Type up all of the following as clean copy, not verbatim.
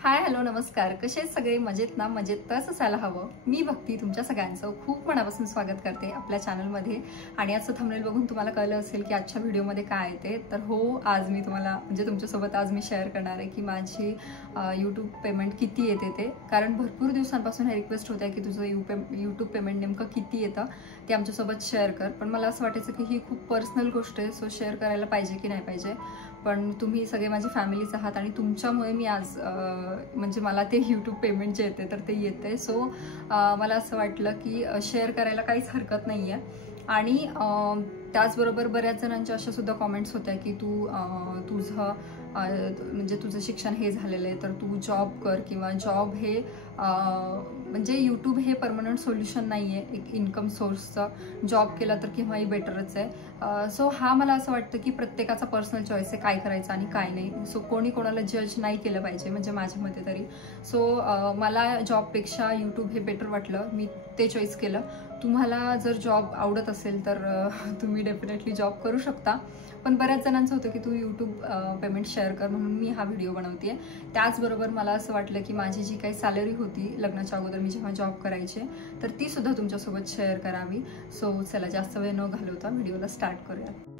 Hi hello नमस्कार. कसे सगळे मजेत ना? मजेत तसंच असायला हवं. मी भक्ती तुमच्या सगळ्यांचं खूप मनापासून स्वागत करते आपल्या चॅनलमध्ये. आणि आजचं थंबनेल बघून तुम्हाला कळलं असेल की आजच्या व्हिडिओमध्ये काय येते. तर हो, आज मी तुम्हाला तुमच्यासोबत आज मी शेअर करणार आहे की माझी यूट्यूब पेमेंट किती येते ते. कारण भरपूर दिवसांपासून हे रिक्वेस्ट होत आहे की तुझं यूट्यूब पेमेंट नेमकं किती येतं ते आमच्यासोबत शेअर कर. पण मला असं वाटायचं की ही खूप पर्सनल गोष्ट आहे, सो शेअर करायला पाहिजे की नाही पाहिजे. पण तुम्ही सगळे माझी फॅमिलीच आहात आणि तुमच्यामुळे मी आज मला ते यूट्यूब पेमेंट जे येते तर ते येते. सो मला असं वाटलं की शेअर करायला काहीच हरकत नाही आहे. आणि त्याचबरोबर बऱ्याच जणांच्या अशा सुद्धा कॉमेंट्स होत्या की तुझं शिक्षण हे झालेलं आहे तर तू जॉब कर, किंवा जॉब हे यूट्यूब हे परमनंट सोल्युशन नाही आहे एक इन्कम सोर्सचं. जॉब केला तर केव्हाही बेटरच आहे. सो हा मला असं वाटतं की प्रत्येकाचा पर्सनल चॉईस आहे काय करायचं आणि काय नाही. सो कोणी कोणाला जज नाही केलं पाहिजे, माझ्या मते तरी. सो मला जॉबपेक्षा यूट्यूब हे बेटर वाटलं, मी ते चॉईस केलं. तुम्हाला जर जॉब आवडत असेल तर तुम्ही डेफिनेटली जॉब करू शकता. पण बऱ्याच जणांचं होतं की तू यूट्यूब पेमेंट शेअर कर, म्हणून मी हा व्हिडिओ बनवते. त्याचबरोबर मला असं वाटलं की माझी जी काही सॅलरी होती लग्नाच्या अगोदर मी जेव्हा जॉब करायचे तर ती सुद्धा तुमच्यासोबत शेअर करावी. सो चला जास्त वेळ न घालवता व्हिडिओला स्टार्ट करूयात.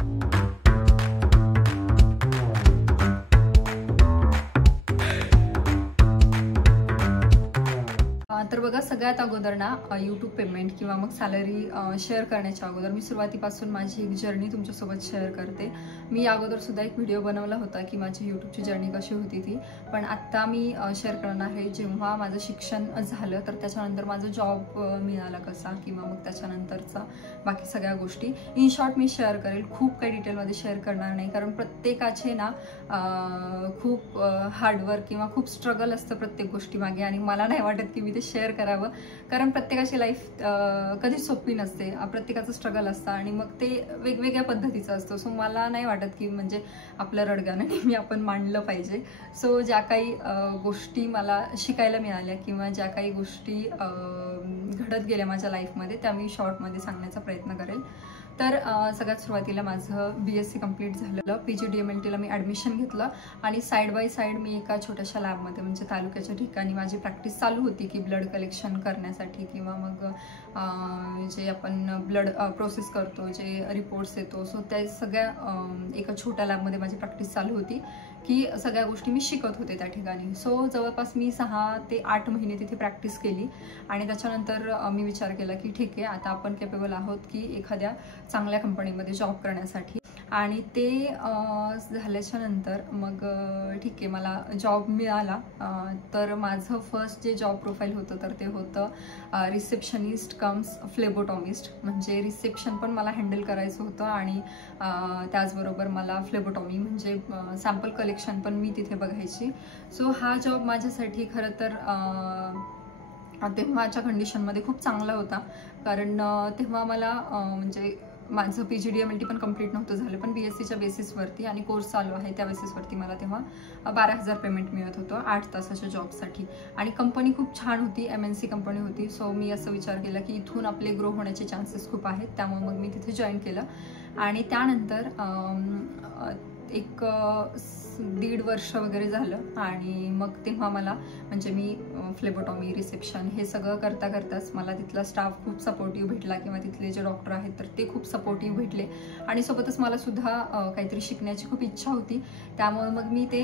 तर बघा, सगळ्यात अगोदर ना यूट्यूब पेमेंट किंवा मग सॅलरी शेअर करण्याच्या अगोदर मी सुरुवातीपासून माझी एक जर्नी तुमच्यासोबत शेअर करते. मी अगोदर सुद्धा एक व्हिडिओ बनवला होता की माझी यूट्यूबची जर्नी कशी होती ती. पण आत्ता मी शेअर करणार आहे जेव्हा माझं शिक्षण झालं तर त्याच्यानंतर माझा जॉब मिळाला कसा, किंवा मग त्याच्यानंतरचा बाकी सगळ्या गोष्टी इन शॉर्ट मी शेअर करेल. खूप काही डिटेलमध्ये शेअर करणार नाही, कारण प्रत्येकाचे ना खूप हार्डवर्क किंवा खूप स्ट्रगल असतं प्रत्येक गोष्टीमागे. आणि मला नाही वाटत की मी ते शेअर करावं, कारण प्रत्येकाची लाईफ कधीच सोपी नसते. प्रत्येकाचं स्ट्रगल असतं आणि मग ते वेगवेगळ्या पद्धतीचं असतं. सो मला नाही वाटत की आपलं रडगाणं नेहमी आपण मांडलं पाहिजे. सो ज्या काही गोष्टी मला शिकायला मिळाल्या किंवा ज्या काही गोष्टी घडत गेल्या माझ्या लाईफमध्ये त्या मी शॉर्टमध्ये सांगण्याचा प्रयत्न करेल. तर सगळ्यात सुरुवातीला माझं BSc कंप्लीट झालेलं. PGDMLTला मी ॲडमिशन घेतलं आणि साईड बाय साईड मी एका छोट्याशा लॅबमध्ये तालुक्याच्या ठिकाणी माझी प्रॅक्टिस चालू होती की ब्लड कलेक्शन करण्यासाठी, किंवा मग जे आपण ब्लड प्रोसेस करतो, जे रिपोर्ट्स येतो, सो त्या सगळ्या एका छोट्या लॅबमध्ये माझी प्रॅक्टिस चालू होती की सगळ्या गोष्टी मी शिकत होते त्या ठिकाणी. सो जवळपास मी 6 ते 8 महिने तिथे प्रॅक्टिस केली. आणि त्याच्यानंतर मी विचार केला की ठीक आहे, आता आपण केपेबल आहोत की एखाद्या चांगल्या कंपनीमध्ये जॉब करण्यासाठी. आणि ते झाल्याच्या नंतर मग ठीक आहे, मला जॉब मिळाला. तर माझं फर्स्ट जे जॉब प्रोफाईल होतं तर ते होतं रिसेप्शनिस्ट कम्स फ्लेबोटॉमिस्ट. रिसेप्शन पण मला हँडल करायचं होतं आणि त्याचबरोबर मला फ्लेबोटॉमी सॅम्पल कलेक्शन पण मी तिथे बघायची. सो हा जॉब माझ्यासाठी खरं तर तेव्हाच्या कंडिशनमध्ये खूप चांगला होता, कारण तेव्हा मला माझं PGDMLT पण कम्प्लीट नव्हतं झालं, पण BScच्या बेसिसवरती आणि कोर्स चालू आहे त्या बेसिसवरती मला तेव्हा 12,000 पेमेंट मिळत होतं 8 तासाच्या जॉबसाठी. आणि कंपनी खूप छान होती, MNC कंपनी होती. सो मी असं विचार केला की इथून आपले ग्रो होण्याचे चान्सेस खूप आहेत, त्यामुळे मग मी तिथे जॉईन केलं. आणि त्यानंतर एक 1.5 वर्ष वगैरे झालं आणि मग तेव्हा मला मी फ्लेबोटॉमी रिसेप्शन हे सगळं करता करताच मला तिथला स्टाफ खूप सपोर्टिव्ह भेटला, किंवा तिथले जे डॉक्टर आहेत तर ते खूप सपोर्टिव्ह भेटले. आणि सोबतच मला सुद्धा काहीतरी शिकण्याची खूप इच्छा होती, त्यामुळे मग मी ते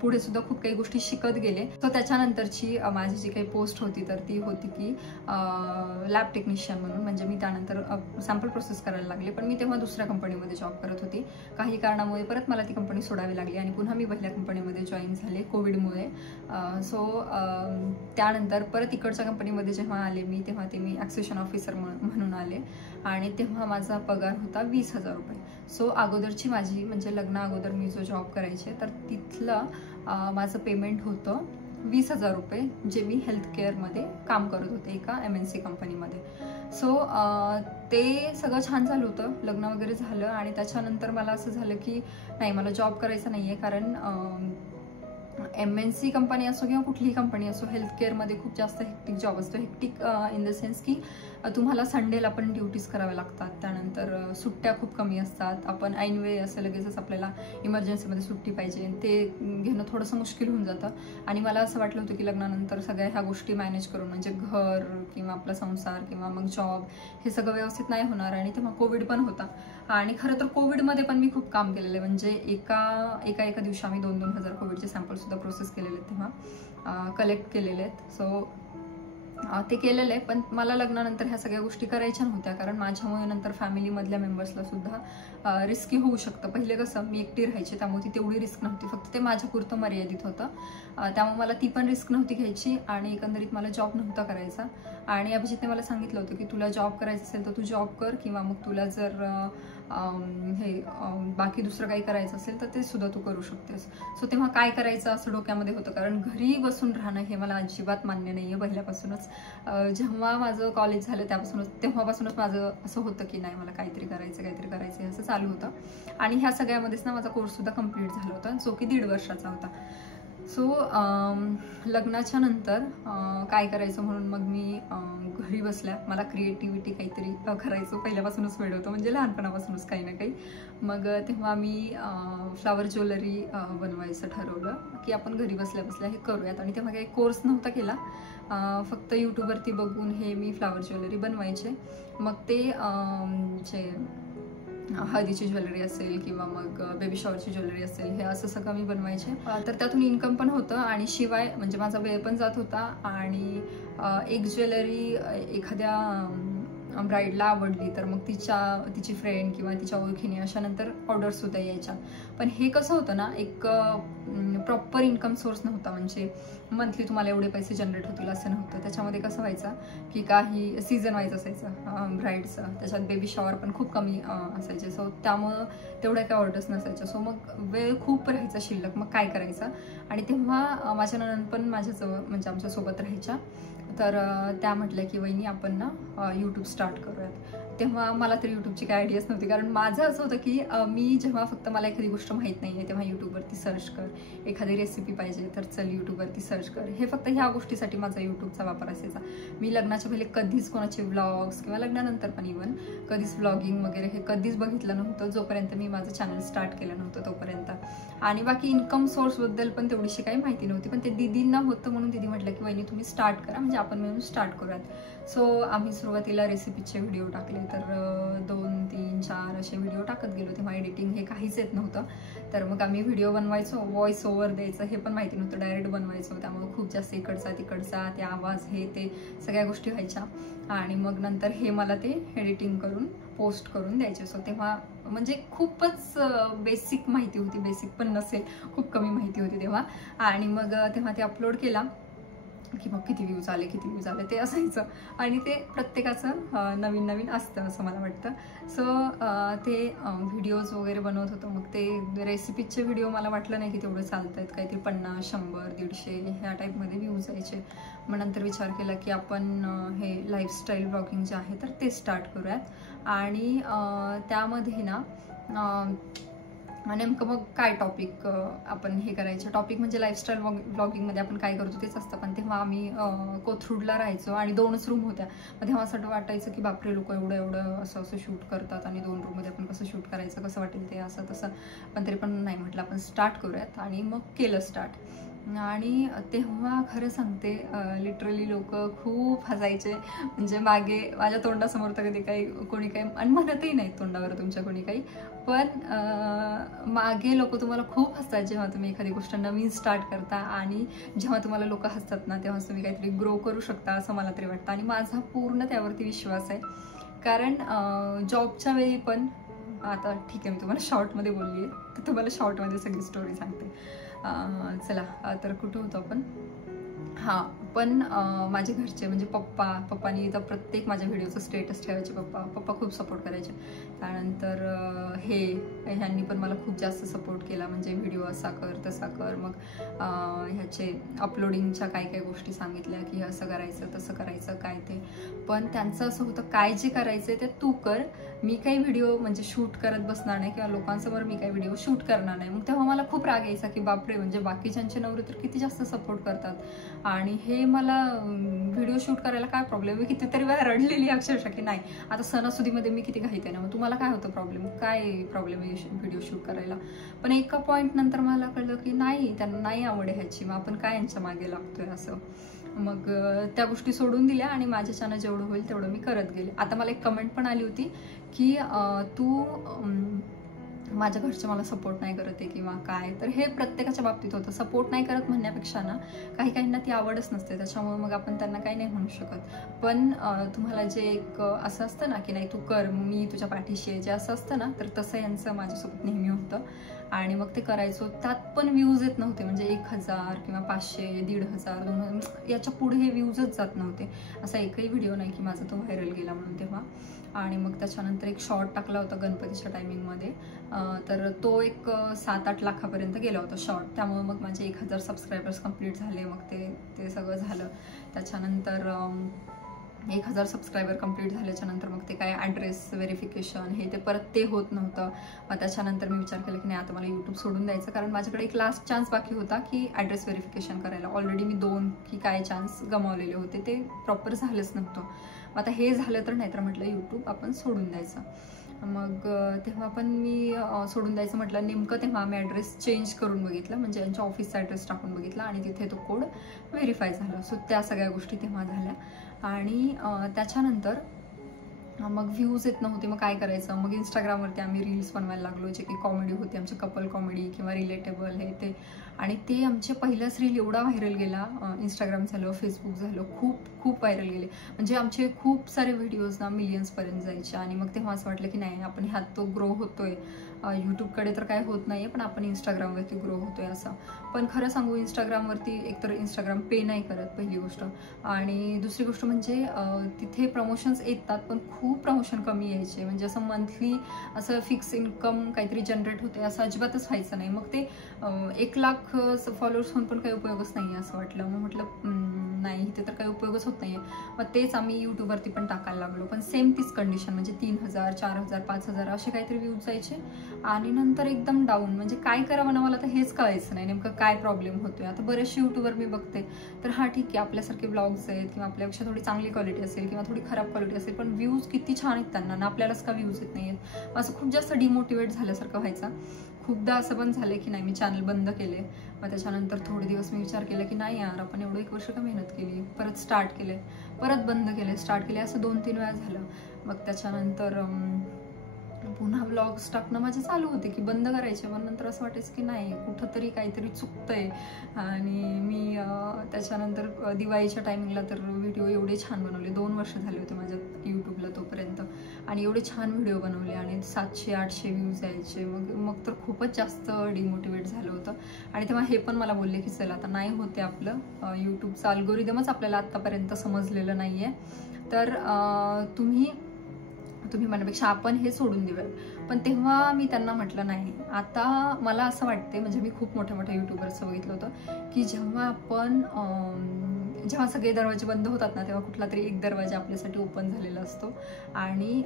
पुढे सुद्धा खूप काही गोष्टी शिकत गेले. सो त्याच्यानंतरची माझी जी काही पोस्ट होती तर ती होती की लॅब टेक्निशियन म्हणून. मी त्यानंतर सॅम्पल प्रोसेस करायला लागले, पण मी तेव्हा दुसऱ्या कंपनीमध्ये जॉब करत होती. काही कारणामुळे परत मला ती कंपनी सोडावी लागली आणि पुन्हा मी पहिल्या कंपनीमध्ये जॉईन झाले कोविडमुळे. सो त्यानंतर परत इकडच्या कंपनीमध्ये जेव्हा आले मी, तेव्हा मी ॲक्सेशन ऑफिसर म्हणून आले आणि तेव्हा माझा पगार होता 20,000 रुपये. सो अगोदरची माझी लग्ना अगोदर मी जो जॉब करायचे तर तिथलं माझं पेमेंट होतं 20,000 रुपये, जे मी हेल्थ केअरमध्ये काम करत होते एका MNC कंपनीमध्ये. सो ते सगळं छान चालू होतं, लग्न वगैरे झालं. आणि त्याच्यानंतर मला असं झालं की नाही, मला जॉब करायचा नाही आहे, कारण MNC कंपनी असो किंवा कुठलीही कंपनी असो, हेल्थ केअरमध्ये खूप जास्त हेक्टिक जॉब असतो. हेक्टिक इन द सेन्स की तुम्हाला संडेला पण ड्युटीज कराव्या लागतात, त्यानंतर सुट्ट्या खूप कमी असतात. आपण ऐनवेळी असं लगेचच आपल्याला इमर्जन्सीमध्ये सुट्टी पाहिजे, ते घेणं थोडंसं मुश्किल होऊन जातं. आणि मला असं वाटलं होतं की लग्नानंतर सगळ्या ह्या गोष्टी मॅनेज करून, म्हणजे घर किंवा आपला संसार किंवा मग जॉब, हे सगळं व्यवस्थित नाही होणार. आणि तेव्हा कोविड पण होता. आणि खरं तर कोविडमध्ये पण मी खूप काम केलेलं आहे, म्हणजे एका दिवशी आम्ही 2,000 कोविडचे सॅम्पल सुद्धा प्रोसेस केलेले आहेत, तेव्हा कलेक्ट केलेले आहेत. सो ते केलेलं आहे. पण मला लग्नानंतर ह्या सगळ्या गोष्टी करायच्या नव्हत्या, कारण माझ्यामुळे नंतर फॅमिलीमधल्या मेंबर्सला सुद्धा रिस्की होऊ शकतं. पहिले कसं मी एकटी राहायची, त्यामुळे ती तेवढी रिस्क नव्हती, फक्त ते माझ्यापुरतं मर्यादित होतं. त्यामुळे मला ती पण रिस्क नव्हती घ्यायची. आणि एकंदरीत मला जॉब नव्हता करायचा. आणि अभिजितने मला सांगितलं होतं की तुला जॉब करायचं असेल तर तू जॉब कर, किंवा मग तुला जर बाकी दुसरं काही करायचं असेल तर ते सुद्धा तू करू शकतेस. सो तेव्हा काय करायचं असं डोक्यामध्ये होतं, कारण घरी बसून राहणं हे मला अजिबात मान्य नाहीये पहिल्यापासूनच. जेव्हा माझं कॉलेज झालं तेव्हापासूनच माझं असं होतं की नाही, मला काहीतरी करायचं असं चालू होतं. आणि ह्या सगळ्यामध्येच ना माझा कोर्स सुद्धा कम्प्लीट झाला होता, जो की 1.5 वर्षाचा होता. सो लग्नाच्या नंतर काय करायचं म्हणून मग मी घरी बसल्या, मला क्रिएटिव्हिटी काहीतरी करायचं पहिल्यापासूनच वेळ होतं, म्हणजे लहानपणापासूनच काही ना काही. मग तेव्हा मी फ्लावर ज्वेलरी बनवायचं ठरवलं की आपण घरी बसल्या बसल्या हे करूयात. आणि तेव्हा काही कोर्स नव्हता केला, फक्त यूट्यूबवरती बघून हे मी फ्लावर ज्वेलरी बनवायचे. मग ते जे हळदीची ज्वेलरी असेल किंवा मग बेबी शॉवरची ज्वेलरी असेल, हे असं सगळं मी बनवायचे. तर त्यातून इन्कम पण होतं आणि शिवाय म्हणजे माझा वेळ पण जात होता. आणि एक ज्वेलरी एखाद्या ब्राईडला आवडली तर मग तिची फ्रेंड किंवा तिच्या ओळखीने अशा नंतर ऑर्डर्स सुद्धा यायच्या. पण हे कसं होतं ना, एक प्रॉपर इन्कम सोर्स नव्हता, म्हणजे मंथली तुम्हाला एवढे पैसे जनरेट होतील असं नव्हतं. त्याच्यामध्ये कसं व्हायचं की काही सीझन वाईज असायचं ब्राईडचं, त्याच्यात बेबी शॉवर पण खूप कमी असायचे. सो त्यामुळं तेवढ्या काही ऑर्डर्स नसायच्या. सो मग वेळ खूप राहायचा शिल्लक, मग काय करायचं. आणि तेव्हा माझ्या नणंद पण माझ्याजवळ म्हणजे आमच्यासोबत राहायच्या. तर त्या म्हटल्या की वहिनी आपण ना यूट्यूब स्टार्ट करूयात. तेव्हा मला तर यूट्यूबची काही आयडियाच नव्हती, कारण माझं असं होतं की मी जेव्हा फक्त मला एखादी गोष्ट माहीत नाही आहे तेव्हा यूट्यूबवरती सर्च कर, एखादी रेसिपी पाहिजे तर चल यूट्यूबवरती सर्च कर, हे फक्त ह्या गोष्टीसाठी माझा यूट्यूबचा वापर असायचा. मी लग्नाच्या पहिले कधीच कोणाचे व्लॉग्स किंवा लग्नानंतर पण इव्हन कधीच व्लॉगिंग वगैरे हे कधीच बघितलं नव्हतं, जोपर्यंत मी माझं चॅनल स्टार्ट केलं नव्हतं तोपर्यंत. आणि बाकी इन्कम सोर्सबद्दल पण तेवढीशी काही माहिती नव्हती, पण ते दीदींना होतं म्हणून दीदी म्हटलं की वहिनी तुम्ही स्टार्ट करा, म्हणजे आपण मिळून स्टार्ट करूयात. सो आम्ही सुरुवातीला रेसिपीचे व्हिडिओ टाकले, तर 2, 3, 4 असे व्हिडिओ टाकत गेलो. तेव्हा एडिटिंग हे काहीच येत नव्हतं, तर मग आम्ही व्हिडिओ बनवायचो, व्हॉइस ओव्हर द्यायचं हे पण माहिती नव्हतं, डायरेक्ट बनवायचो. त्यामुळे खूप जास्त इकडचा तिकडचा ते आवाज हे ते सगळ्या गोष्टी व्हायच्या. आणि मग नंतर हे मला ते एडिटिंग करून पोस्ट करून द्यायचे. सो तेव्हा म्हणजे खूपच बेसिक माहिती होती, बेसिक पण नसेल, खूप कमी माहिती होती तेव्हा. आणि मग तेव्हा ते अपलोड केला की मग किती व्ह्यूज आले ते असायचं. आणि ते प्रत्येकाचं नवीन नवीन असतं असं मला वाटतं. सो ते व्हिडिओज वगैरे बनवत होतो. मग ते रेसिपीचे व्हिडिओ मला वाटलं नाही की तेवढं चालत आहेत, काहीतरी 50, 100, 150 ह्या टाईपमध्ये व्ह्यूज यायचे. मग नंतर विचार केला की आपण हे लाईफस्टाईल ब्लॉगिंग जे आहे तर ते स्टार्ट करूयात. आणि त्यामध्ये ना नेमकं मग काय टॉपिक आपण हे करायचं. टॉपिक म्हणजे लाईफस्टाईल ब्लॉगिंगमध्ये आपण काय करतो तेच असतं. पण तेव्हा आम्ही कोथरूडला राहायचो आणि 2च रूम होत्या. मग तेव्हा असं वाटायचं की बापरे, लोक एवढं असं शूट करतात आणि 2 रूममध्ये आपण कसं शूट करायचं, कसं वाटेल ते असं तसं. पण तरी पण नाही, म्हटलं आपण स्टार्ट करूयात. आणि मग केलं स्टार्ट. आणि तेव्हा खरं सांगते लिटरली लोक खूप हसायचे, म्हणजे मागे माझ्या तोंडासमोर तर कधी कोणी काही आणि म्हणतही नाही तोंडावर तुमच्या कोणी काही, पण मागे लोक तुम्हाला खूप हसतात जेव्हा तुम्ही एखादी गोष्ट नवीन स्टार्ट करता. आणि जेव्हा तुम्हाला लोक हसतात ना तेव्हा तुम्ही काहीतरी ग्रो करू शकता असं मला तरी वाटतं. आणि माझा पूर्ण त्यावरती विश्वास आहे, कारण जॉबच्या वेळी पण आता ठीक आहे मी तुम्हाला शॉर्टमध्ये बोलली आहे, तर तुम्हाला शॉर्टमध्ये सगळी स्टोरी सांगते. चला तर कुठं होतो आपण. हां, पण माझे घरचे म्हणजे पप्पानी तर प्रत्येक माझ्या व्हिडिओचं स्टेटस ठेवायचे. पप्पा खूप सपोर्ट करायचे. त्यानंतर ह्यांनी पण मला खूप जास्त सपोर्ट केला, म्हणजे व्हिडिओ असा कर तसा कर. मग ह्याचे अपलोडिंगच्या काय गोष्टी सांगितल्या की असं करायचं तसं करायचं काय ते. पण त्यांचं असं होतं काय जे करायचं ते तू कर, मी काही व्हिडिओ म्हणजे शूट करत बसणार नाही किंवा लोकांसमोर मी काही व्हिडिओ शूट करणार नाही. मग तेव्हा मला खूप राग यायचा की बापरे, म्हणजे बाकीच्यांचे नवरे तर किती जास्त सपोर्ट करतात आणि हे हे मला व्हिडिओ शूट करायला काय प्रॉब्लेम. मी कितीतरी वेळा रडलेली अक्षरशः की नाही आता सणासुदीमध्ये मी किती घाईते ना, मग तुम्हाला काय होतं प्रॉब्लेम, काय प्रॉब्लेम आहे व्हिडिओ शूट करायला. पण एका पॉईंट नंतर मला कळलं की नाही, त्यांना नाही आवड ह्याची, मग आपण काय यांच्या मागे लागतोय असं. मग त्या गोष्टी सोडून दिल्या आणि माझ्याच्यानं जेवढं होईल तेवढं मी करत गेले. आता मला एक कमेंट पण आली होती की तू माझ्या घरचे मला सपोर्ट नाही करत आहे किंवा काय. तर हे प्रत्येकाच्या बाबतीत होतं. सपोर्ट नाही करत म्हणण्यापेक्षा ना काहींना ती आवडच नसते, त्याच्यामुळे मग आपण त्यांना काही नाही म्हणू शकत. पण तुम्हाला जे एक असं असतं ना की नाही तू कर, मी तुझ्या पाठीशी आहे, जे असं असतं ना, तर तसं यांचं माझ्यासोबत नेहमी होतं. आणि मग ते करायचो. त्यात पण व्ह्यूज येत नव्हते, म्हणजे 1000 किंवा 500, 1500, 2000 याच्या पुढे हे व्ह्यूजच जात नव्हते. असा एकही व्हिडिओ नाही की माझा तो व्हायरल गेला म्हणून तेव्हा. आणि मग त्याच्यानंतर एक शॉर्ट टाकला होता गणपतीच्या टायमिंगमध्ये, तर तो एक 7-8 लाखापर्यंत गेला होता शॉर्ट. त्यामुळे मग माझे 1000 सबस्क्रायबर्स कंप्लीट झाले. मग ते सगळं झालं. त्याच्यानंतर 1000 सबस्क्रायबर कंप्लीट झाल्याच्या नंतर मग ते काय ॲड्रेस व्हेरिफिकेशन हे ते परत ते होत नव्हतं. मग त्याच्यानंतर मी विचार केला की नाही आता मला यूट्यूब सोडून द्यायचं, कारण माझ्याकडे एक लास्ट चान्स बाकी होता की ॲड्रेस व्हेरिफिकेशन करायला. ऑलरेडी मी 2 की काय चान्स गमावलेले होते, ते प्रॉपर झालंच नव्हतं. मग आता हे झालं तर नाही तर म्हटलं यूट्यूब आपण सोडून द्यायचं. मग तेव्हा पण मी सोडून द्यायचं म्हटलं. नेमकं तेव्हा आम्ही ॲड्रेस चेंज करून बघितला, म्हणजे यांच्या ऑफिसचा ॲड्रेस टाकून बघितला आणि तिथे तो कोड व्हेरीफाय झाला. सो त्या सगळ्या गोष्टी तेव्हा झाल्या. आणि त्याच्यानंतर मग व्ह्यूज येत नव्हते, मग काय करायचं. मग इंस्टाग्रामवरती आम्ही रील्स बनवायला लागलो, जे की कॉमेडी होते, आमचे कपल कॉमेडी किंवा रिलेटेबल हे ते. आणि ते आमचे पहिलाच रील एवढा व्हायरल गेला. इंस्टाग्राम झालं, फेसबुक झालं, खूप व्हायरल गेले. म्हणजे आमचे खूप सारे व्हिडिओज ना मिलियन्सपर्यंत जायचे. आणि मग तेव्हा असं वाटलं की नाही आपण ह्यात तो ग्रो होतोय. यूट्यूबकडे तर काय होत नाहीये, पण आपण इंस्टाग्रामवरती ग्रो होतोय असं. पण खरं सांगू, इंस्टाग्रामवरती एकतर इंस्टाग्राम पे नाही करत पहिली गोष्ट, आणि दुसरी गोष्ट म्हणजे तिथे प्रमोशन्स येतात पण खूप प्रमोशन कमी यायचे. म्हणजे असं मंथली असं फिक्स इन्कम काहीतरी जनरेट होते असं अजिबातच व्हायचं नाही. मग ते 1 लाख फॉलोअर्स होऊन पण काही उपयोगच नाही असं वाटलं. मग म्हटलं नाही, इथे तर काही उपयोगच होत नाहीये. मग तेच आम्ही यूट्यूबवरती पण टाकायला लागलो. पण सेम तीच कंडिशन, म्हणजे 3000, 4000, 5000 असे काहीतरी व्ह्यूज जायचे. आणि नंतर एकदम डाऊन. म्हणजे काय करावं ना मला तर हेच कळायचं नाही नेमकं काय प्रॉब्लेम होतोय. आता बरेचसे युट्यूबर मी बघते तर हा ठीक आहे, आपल्यासारखे ब्लॉग्स आहेत किंवा आपल्यापेक्षा थोडी चांगली क्वालिटी असेल किंवा थोडी खराब क्वालिटी असेल, पण व्ह्यूज किती छान आहेत त्यांना ना, आपल्यालाच का व्ह्यूज येत नाहीयेत. असं खूप जास्त डिमोटिवेट झाल्यासारखं व्हायचं. खूपदा असं पण झालं की नाही मी चॅनल बंद केले. मग त्याच्यानंतर थोडे दिवस मी विचार केला की नाही यार, आपण एवढं 1 वर्ष का मेहनत केली, परत स्टार्ट केले, परत बंद केले, स्टार्ट केले, असं 2-3 वेळा झालं. मग त्याच्यानंतर पुन्हा ब्लॉग्स टाकणं माझे चालू होते की बंद करायचे. पण नंतर असं वाटायचं की नाही, कुठंतरी काहीतरी चुकतंय. आणि मी त्याच्यानंतर दिवाळीच्या टायमिंगला तर व्हिडिओ एवढे छान बनवले. 2 वर्ष झाले होते माझ्या यूट्यूबला तोपर्यंत, आणि एवढे छान व्हिडिओ बनवले आणि 700-800 व्ह्यूज यायचे. मग तर खूपच जास्त डिमोटिवेट झालं होतं. आणि तेव्हा हे पण मला बोलले की चला आता नाही होते आपलं, यूट्यूबचं अल्गोरिदमच आपल्याला आत्तापर्यंत समजलेलं नाही आहे, तर तुम्ही म्हणण्यापेक्षा आपण हे सोडून देऊया. पण तेव्हा मी त्यांना म्हटलं नाही. आता मला असं वाटते, म्हणजे मी खूप मोठ्या युट्यूबर्सचं बघितलं होतं की जेव्हा सगळे दरवाजे बंद होतात ना, तेव्हा कुठला तरी एक दरवाजा आपल्यासाठी ओपन झालेला असतो. आणि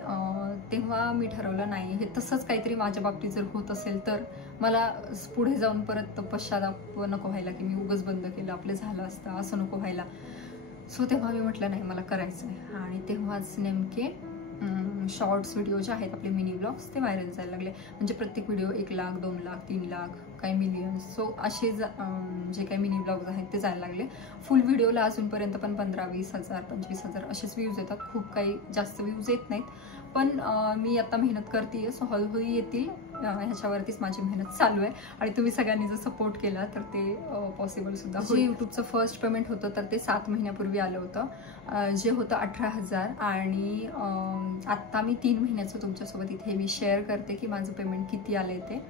तेव्हा मी ठरवलं नाही, हे तसंच काहीतरी माझ्या बाबतीत जर होत असेल तर मला पुढे जाऊन परत पश्चाताप नको व्हायला की मी उगाच बंद केलं, आपलं झालं असतं, असं नको व्हायला. सो तेव्हा मी म्हटलं नाही, मला करायचं आहे. आणि तेव्हाच नेमके शॉर्ट्स व्हिडिओ जे आहेत आपले मिनी ब्लॉग्स ते व्हायरल जायला लागले. म्हणजे प्रत्येक व्हिडिओ 1 लाख, 2 लाख, 3 लाख, काही मिलियन्स. सो असे जे काही मिनी ब्लॉग्स आहेत ते जायला लागले. फुल व्हिडिओला अजूनपर्यंत पण 15-20 हजार, 25,000 असेच व्ह्यूज येतात. खूप काही जास्त व्ह्यूज येत नाहीत. पण मी आता मेहनत करते, सो हळूहळू येतील. ह्याच्यावरतीच माझी मेहनत चालू आहे. आणि तुम्ही सगळ्यांनी जर सपोर्ट केला तर ते पॉसिबल सुद्धा. जे यूट्यूबचं फर्स्ट पेमेंट होतं तर ते 7 महिन्यापूर्वी आलं होतं, जे होतं 18,000. आणि आत्ता मी 3 महिन्याचं तुमच्यासोबत इथे मी शेअर करते की माझं पेमेंट किती आलंय ते.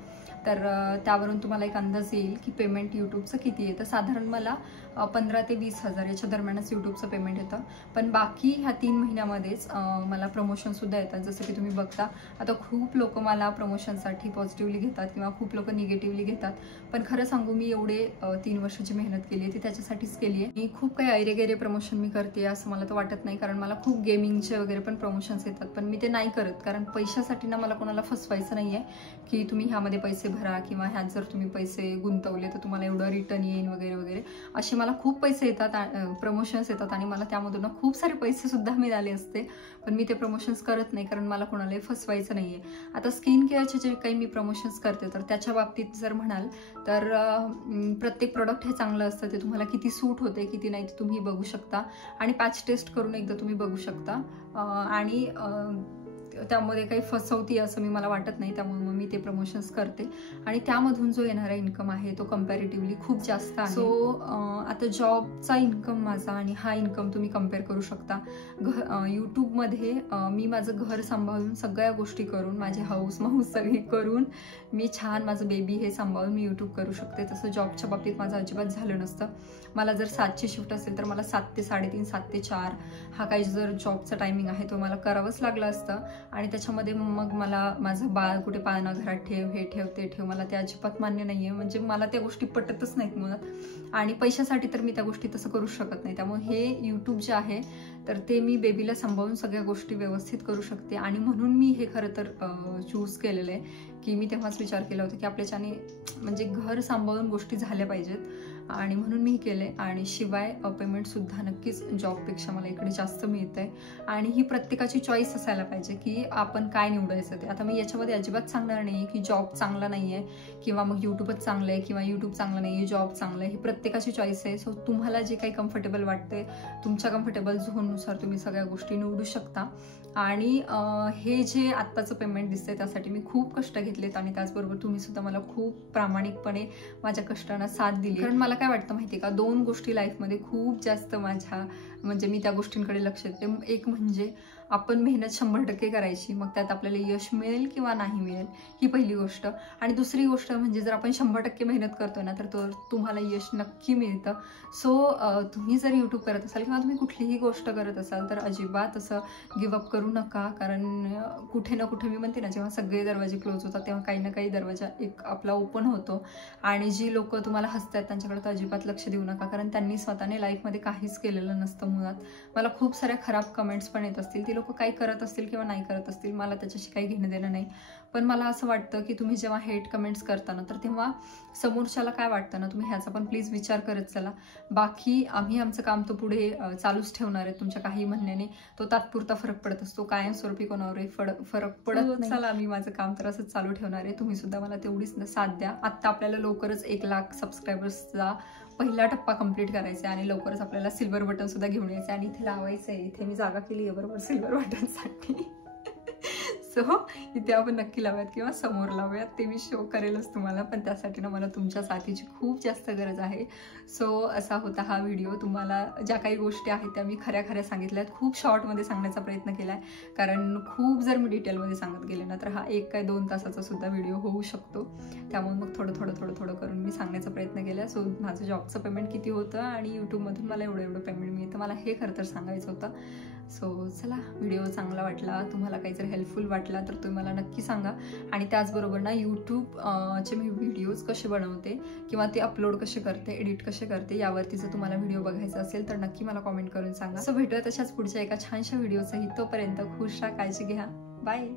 तर त्यावरून तुम्हाला एक अंदाज येईल की पेमेंट यूट्यूबचं किती येतं. साधारण मला 15,000 ते 20,000 याच्या दरम्यानच यूट्यूबचं पेमेंट येतं. पण बाकी ह्या 3 महिन्यामध्येच मला प्रमोशनसुद्धा येतात. जसं की तुम्ही बघता आता खूप लोक मला प्रमोशनसाठी पॉझिटिव्हली घेतात किंवा खूप लोक निगेटिव्हली घेतात. पण खरं सांगू, मी एवढे 3 वर्षाची मेहनत केली आहे ती त्याच्यासाठीच केली आहे. मी खूप काही ऐरेगेरे प्रमोशन मी करते असं मला तर वाटत नाही, कारण मला खूप गेमिंगचे वगैरे पण प्रमोशन्स येतात. पण मी ते नाही करत, कारण पैशासाठी ना मला कोणाला फसवायचं नाही आहे की तुम्ही ह्यामध्ये पैसे भरा किंवा ह्यात जर तुम्ही पैसे गुंतवले तर तुम्हाला एवढं रिटर्न येईल वगैरे वगैरे, असे मला खूप पैसे येतात, प्रमोशन्स येतात आणि मला त्यामधून खूप सारे पैसे सुद्धा मिळाले असते. पण मी ते प्रमोशन्स करत नाही, कारण मला कोणालाही फसवायचं नाहीये. आता स्किन केअरचे जे काही मी प्रमोशन्स करते तर त्याच्या बाबतीत जर म्हणाल तर प्रत्येक प्रोडक्ट हे चांगलं असतं, ते तुम्हाला किती सूट होते किती नाही ते तुम्ही बघू शकता आणि पॅच टेस्ट करून एकदा तुम्ही बघू शकता. आणि त्यामध्ये काही फसवती असं मला वाटत नाही, त्यामुळे मग मी ते प्रमोशन्स करते आणि त्यामधून जो येणारा इन्कम आहे तो कम्पॅरेटिव्हली खूप जास्त आहे. सो आता जॉबचा इन्कम माझा आणि हा इन्कम तुम्ही कम्पेअर करू शकता. यूट्यूबमध्ये मी माझं घर सांभाळून सगळ्या गोष्टी करून, माझे हाऊस माऊस सगळी करून, मी छान माझं बेबी हे सांभाळून मी यूट्यूब करू शकते. तसं जॉबच्या बाबतीत माझं अजिबात झालं नसतं. मला जर 7ची शिफ्ट असेल तर मला 7 ते 3:30, 7 ते 4 हा काही जर जॉबचा टायमिंग आहे तो मला करावंच लागला असतं. आणि त्याच्यामध्ये मग मला माझं बाळ कुठे पाळणा घरात ठेव, हे ठेव ते ठेव, मला ते अजिबात मान्य नाहीये. म्हणजे मला त्या गोष्टी पटतच नाहीत मुळात, आणि पैशासाठी तर मी त्या गोष्टी तसं करू शकत नाही. त्यामुळे हे यूट्यूब जे आहे तर ते मी बेबीला सांभाळून सगळ्या गोष्टी व्यवस्थित करू शकते. आणि म्हणून मी हे खरं तर चूज केलेलं आहे की मी तेव्हाच विचार केला होता की आपल्याच्याने म्हणजे घर सांभाळून गोष्टी झाल्या पाहिजेत, आणि म्हणून मी केले. आणि शिवाय पेमेंट सुद्धा नक्कीच जॉबपेक्षा मला इकडे जास्त मिळतंय. आणि ही प्रत्येकाची चॉईस असायला पाहिजे की आपण काय निवडायचं ते. आता मी याच्यामध्ये अजिबात सांगणार नाही की जॉब चांगला नाहीये किंवा मग युट्यूबच चांगलं आहे किंवा युट्यूब चांगलं नाहीये, जॉब चांगलं आहे. ही प्रत्येकाची चॉईस आहे. सो तुम्हाला जे काही कम्फर्टेबल वाटते, तुमच्या कम्फर्टेबल झोननुसार तुम्ही सगळ्या गोष्टी निवडू शकता. आणि हे जे आत्ताचं पेमेंट दिसतंय त्यासाठी मी खूप कष्ट घेतलेत, आणि त्याचबरोबर तुम्ही सुद्धा मला खूप प्रामाणिकपणे माझ्या कष्टांना साथ दिली. कारण मला काय वाटतं माहिती का, 2 गोष्टी लाईफमध्ये खूप जास्त माझ्या म्हणजे मी त्या गोष्टींकडे लक्ष देते. एक म्हणजे आपण मेहनत 100% करायची, मग त्यात आपल्याला यश मिळेल किंवा नाही मिळेल ही पहिली गोष्ट. आणि दुसरी गोष्ट म्हणजे जर आपण 100% मेहनत करतोय ना तर तुम्हाला यश नक्की मिळतं. सो तुम्ही जर यूट्यूब करत असाल किंवा तुम्ही कुठलीही गोष्ट करत असाल तर अजिबात असं गिव्हअप करू नका. कारण कुठे ना कुठे मी म्हणते ना, जेव्हा सगळे दरवाजे क्लोज होतात तेव्हा काही ना काही दरवाजा एक आपला ओपन होतो. आणि जी लोक तुम्हाला हसतात त्यांच्याकडे तर अजिबात लक्ष देऊ नका, कारण त्यांनी स्वतःने लाईफमध्ये काहीच केलेलं नसतं मुळात. मला खूप साऱ्या खराब कमेंट्स पण येत असतील, ती लोक काय करत असतील किंवा नाही करत असतील, मला त्याच्याशी काही घेणं देणं नाही. पण मला असं वाटतं की तुम्ही जेव्हा हेट कमेंट्स करता ना तर तेव्हा समोरच्याला काय वाटतं ना, तुम्ही ह्याचा पण प्लीज विचार करत चला. बाकी आम्ही आमचं काम तो पुढे चालूच ठेवणार आहे. तुमच्या काही म्हणण्याने तो तात्पुरता फरक पडत असतो, कायमस्वरूपी कोणावरही फरक पडत नाही. चला, आम्ही माझं काम तर असंच चालू ठेवणार आहे. तुम्ही सुद्धा मला तेवढीच साथ द्या. आत्ता आपल्याला लवकरच 1 लाख सबस्क्रायबर्सचा पहिला टप्पा कंप्लीट करायचा आहे आणि लवकरच आपल्याला सिल्वर बटन सुद्धा घेऊन यायचं आहे. आणि इथे लावायचं आहे, इथे मी जागा केली आहे बरोबर सिल्वर बटनसाठी. सो इथे आपण नक्की लावूयात किंवा समोर लावूयात, ते मी शो करेलच तुम्हाला. पण त्यासाठी ना मला तुमच्या साथीची खूप जास्त गरज आहे. सो असा होता हा व्हिडिओ. तुम्हाला ज्या काही गोष्टी आहेत त्या मी खऱ्या सांगितल्यात. खूप शॉर्टमध्ये सांगण्याचा प्रयत्न केला आहे, कारण खूप जर मी डिटेलमध्ये सांगत गेले ना तर हा 1 काय 2 तासाचा सुद्धा व्हिडिओ होऊ शकतो. त्यामुळे मग थोडं करून मी सांगण्याचा प्रयत्न केला. सो माझं जॉबचं पेमेंट किती होतं आणि यूट्यूबमधून मला एवढं पेमेंट मिळतं, मला हे खरं तर सांगायचं होतं. सो चला, व्हिडिओ चांगला वाटला, तुम्हाला काही जर हेल्पफुल वाटला तर तुम्ही मला नक्की सांगा. आणि त्याचबरोबर ना यूट्यूबचे मी व्हिडिओज कसे बनवते किंवा ते अपलोड कसे करते, एडिट कसे करते, यावरती जर तुम्हाला व्हिडिओ बघायचा असेल तर नक्की मला कॉमेंट करून सांगा. सो भेटूया तशाच पुढच्या एका छानशा व्हिडिओसही. तोपर्यंत खुश राहा, काळजी घ्या, बाय.